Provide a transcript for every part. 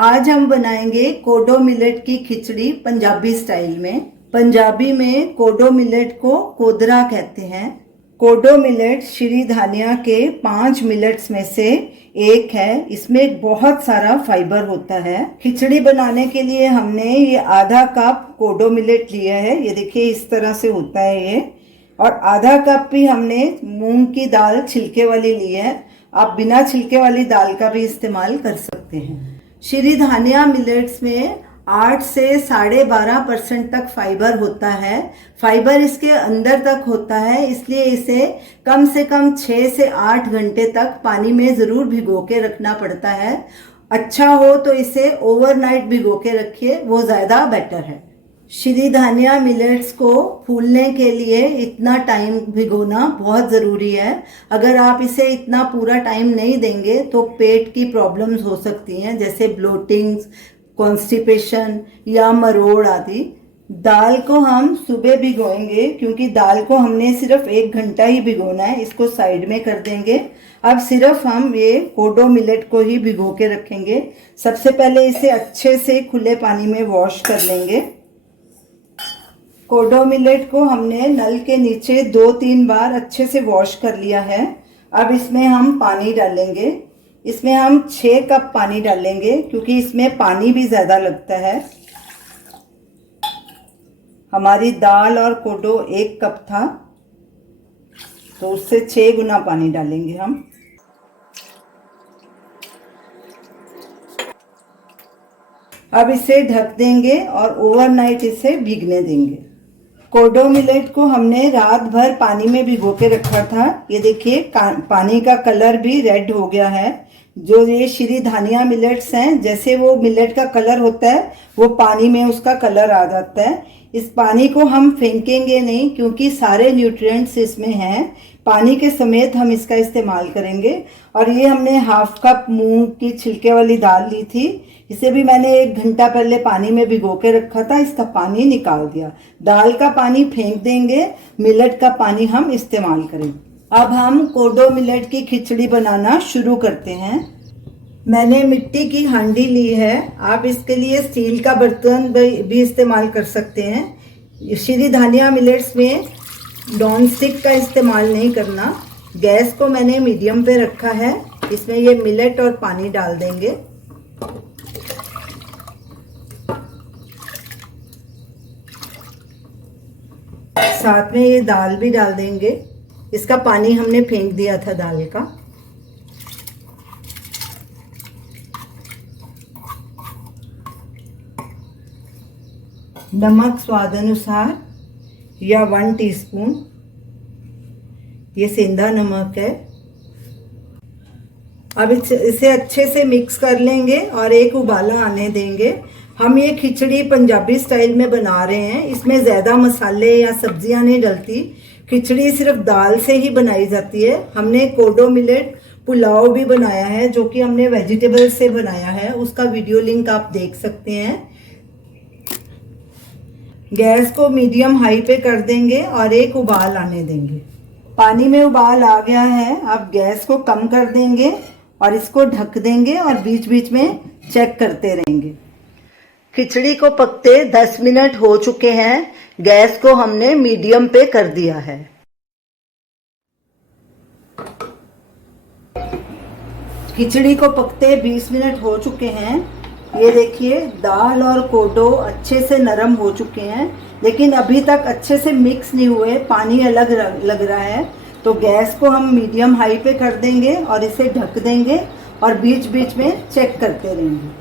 आज हम बनाएंगे कोडो मिलेट की खिचड़ी पंजाबी स्टाइल में। पंजाबी में कोडो मिलेट को कोदरा कहते हैं। कोडो मिलेट श्री धानिया के 5 मिलेट्स में से एक है। इसमें बहुत सारा फाइबर होता है। खिचड़ी बनाने के लिए हमने ये आधा कप कोडो मिलेट लिया है। ये देखिए इस तरह से होता है ये। और आधा कप भी हमने मूंग की दाल छिलके वाली ली है। आप बिना छिलके वाली दाल का भी इस्तेमाल कर सकते हैं। श्री धानिया मिलेट्स में 8 से 12.5% तक फाइबर होता है। फाइबर इसके अंदर तक होता है, इसलिए इसे कम से कम 6 से 8 घंटे तक पानी में ज़रूर भिगो के रखना पड़ता है। अच्छा हो तो इसे ओवरनाइट भिगो के रखिए, वो ज़्यादा बेटर है। श्री धानिया मिलेट्स को फूलने के लिए इतना टाइम भिगोना बहुत ज़रूरी है। अगर आप इसे इतना पूरा टाइम नहीं देंगे तो पेट की प्रॉब्लम्स हो सकती हैं, जैसे ब्लोटिंग्स, कॉन्स्टिपेशन या मरोड़ आदि। दाल को हम सुबह भिगोएंगे क्योंकि दाल को हमने सिर्फ 1 घंटा ही भिगोना है। इसको साइड में कर देंगे। अब सिर्फ हम ये कोडो मिलेट को ही भिगो के रखेंगे। सबसे पहले इसे अच्छे से खुले पानी में वॉश कर लेंगे। कोडो मिलेट को हमने नल के नीचे 2-3 बार अच्छे से वॉश कर लिया है। अब इसमें हम पानी डालेंगे। इसमें हम 6 कप पानी डालेंगे क्योंकि इसमें पानी भी ज़्यादा लगता है। हमारी दाल और कोडो 1 कप था, तो उससे 6 गुना पानी डालेंगे हम। अब इसे ढक देंगे और ओवरनाइट इसे भीगने देंगे। कोडो मिलेट को हमने रात भर पानी में भिगो के रखा था। ये देखिए पानी का कलर भी रेड हो गया है। जो ये श्री धानिया मिलेट्स हैं, जैसे वो मिलेट का कलर होता है वो पानी में उसका कलर आ जाता है। इस पानी को हम फेंकेंगे नहीं क्योंकि सारे न्यूट्रिएंट्स इसमें हैं। पानी के समेत हम इसका इस्तेमाल करेंगे। और ये हमने हाफ कप मूंग की छिलके वाली दाल ली थी। इसे भी मैंने 1 घंटा पहले पानी में भिगो के रखा था। इसका पानी निकाल दिया। दाल का पानी फेंक देंगे, मिलेट का पानी हम इस्तेमाल करेंगे। अब हम कोडो मिलेट की खिचड़ी बनाना शुरू करते हैं। मैंने मिट्टी की हांडी ली है। आप इसके लिए स्टील का बर्तन भी इस्तेमाल कर सकते हैं। श्री धानिया मिलेट्स में नॉन स्टिक का इस्तेमाल नहीं करना। गैस को मैंने मीडियम पे रखा है। इसमें ये मिलेट और पानी डाल देंगे। साथ में ये दाल भी डाल देंगे। इसका पानी हमने फेंक दिया था दाल का। नमक स्वाद अनुसार या 1 टीस्पून, ये सेंधा नमक है। अब इसे अच्छे से मिक्स कर लेंगे और एक उबाला आने देंगे। हम ये खिचड़ी पंजाबी स्टाइल में बना रहे हैं। इसमें ज़्यादा मसाले या सब्जियां नहीं डलती। खिचड़ी सिर्फ दाल से ही बनाई जाती है। हमने कोडो मिलेट पुलाव भी बनाया है जो कि हमने वेजिटेबल से बनाया है। उसका वीडियो लिंक आप देख सकते हैं। गैस को मीडियम हाई पे कर देंगे और एक उबाल आने देंगे। पानी में उबाल आ गया है। अब गैस को कम कर देंगे और इसको ढक देंगे और बीच बीच में चेक करते रहेंगे। खिचड़ी को पकते 10 मिनट हो चुके हैं। गैस को हमने मीडियम पे कर दिया है। खिचड़ी को पकते 20 मिनट हो चुके हैं। ये देखिए दाल और कोडो अच्छे से नरम हो चुके हैं, लेकिन अभी तक अच्छे से मिक्स नहीं हुए, पानी अलग लग रहा है। तो गैस को हम मीडियम हाई पे कर देंगे और इसे ढक देंगे और बीच बीच में चेक करते रहेंगे।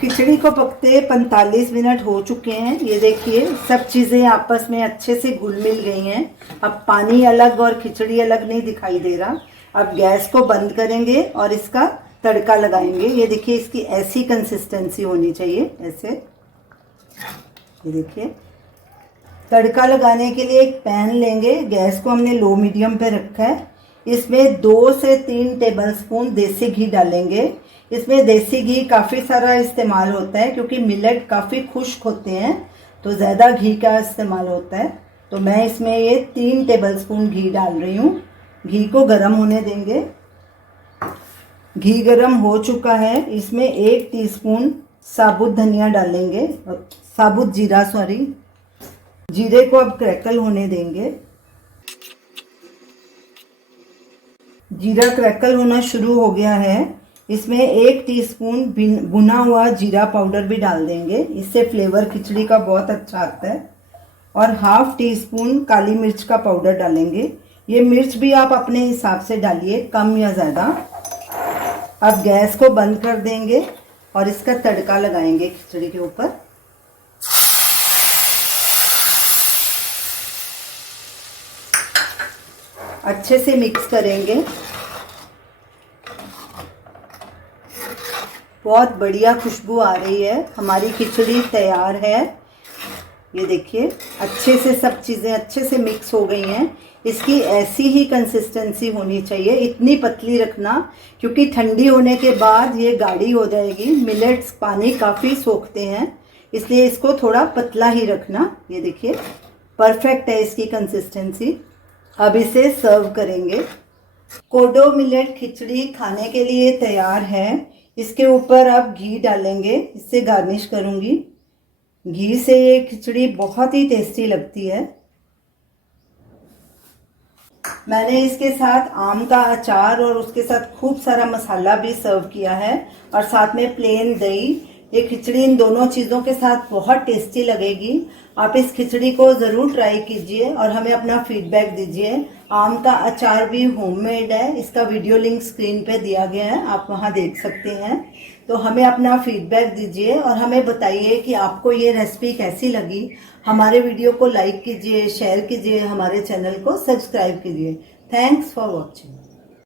खिचड़ी को पकते 45 मिनट हो चुके हैं। ये देखिए सब चीज़ें आपस में अच्छे से घुल मिल गई हैं। अब पानी अलग और खिचड़ी अलग नहीं दिखाई दे रहा। अब गैस को बंद करेंगे और इसका तड़का लगाएंगे। ये देखिए इसकी ऐसी कंसिस्टेंसी होनी चाहिए, ऐसे। ये देखिए तड़का लगाने के लिए एक पैन लेंगे। गैस को हमने लो मीडियम पे रखा है। इसमें 2 से 3 टेबलस्पून देसी घी डालेंगे। इसमें देसी घी काफ़ी सारा इस्तेमाल होता है क्योंकि मिलेट काफ़ी खुश्क होते हैं, तो ज़्यादा घी का इस्तेमाल होता है। तो मैं इसमें ये 3 टेबलस्पून घी डाल रही हूँ। घी को गर्म होने देंगे। घी गरम हो चुका है, इसमें 1 टीस्पून साबुत धनिया डालेंगे, साबुत जीरा सॉरी। जीरे को अब क्रैकल होने देंगे। जीरा क्रैकल होना शुरू हो गया है, इसमें 1 टीस्पून भुना हुआ जीरा पाउडर भी डाल देंगे, इससे फ्लेवर खिचड़ी का बहुत अच्छा आता है। और ½ टीस्पून काली मिर्च का पाउडर डालेंगे। ये मिर्च भी आप अपने हिसाब से डालिए, कम या ज़्यादा। अब गैस को बंद कर देंगे और इसका तड़का लगाएंगे खिचड़ी के ऊपर। अच्छे से मिक्स करेंगे। बहुत बढ़िया खुशबू आ रही है, हमारी खिचड़ी तैयार है। ये देखिए अच्छे से सब चीज़ें अच्छे से मिक्स हो गई हैं। इसकी ऐसी ही कंसिस्टेंसी होनी चाहिए, इतनी पतली रखना क्योंकि ठंडी होने के बाद ये गाढ़ी हो जाएगी। मिलेट्स पानी काफ़ी सोखते हैं, इसलिए इसको थोड़ा पतला ही रखना। ये देखिए परफेक्ट है इसकी कंसिस्टेंसी। अब इसे सर्व करेंगे। कोडो मिलेट खिचड़ी खाने के लिए तैयार है। इसके ऊपर अब घी डालेंगे, इससे गार्निश करूँगी। घी से ये खिचड़ी बहुत ही टेस्टी लगती है। मैंने इसके साथ आम का अचार और उसके साथ खूब सारा मसाला भी सर्व किया है और साथ में प्लेन दही। ये खिचड़ी इन दोनों चीज़ों के साथ बहुत टेस्टी लगेगी। आप इस खिचड़ी को ज़रूर ट्राई कीजिए और हमें अपना फीडबैक दीजिए। आम का अचार भी होममेड है, इसका वीडियो लिंक स्क्रीन पे दिया गया है, आप वहाँ देख सकते हैं। तो हमें अपना फीडबैक दीजिए और हमें बताइए कि आपको ये रेसिपी कैसी लगी। हमारे वीडियो को लाइक कीजिए, शेयर कीजिए, हमारे चैनल को सब्सक्राइब कीजिए। Thanks for watching.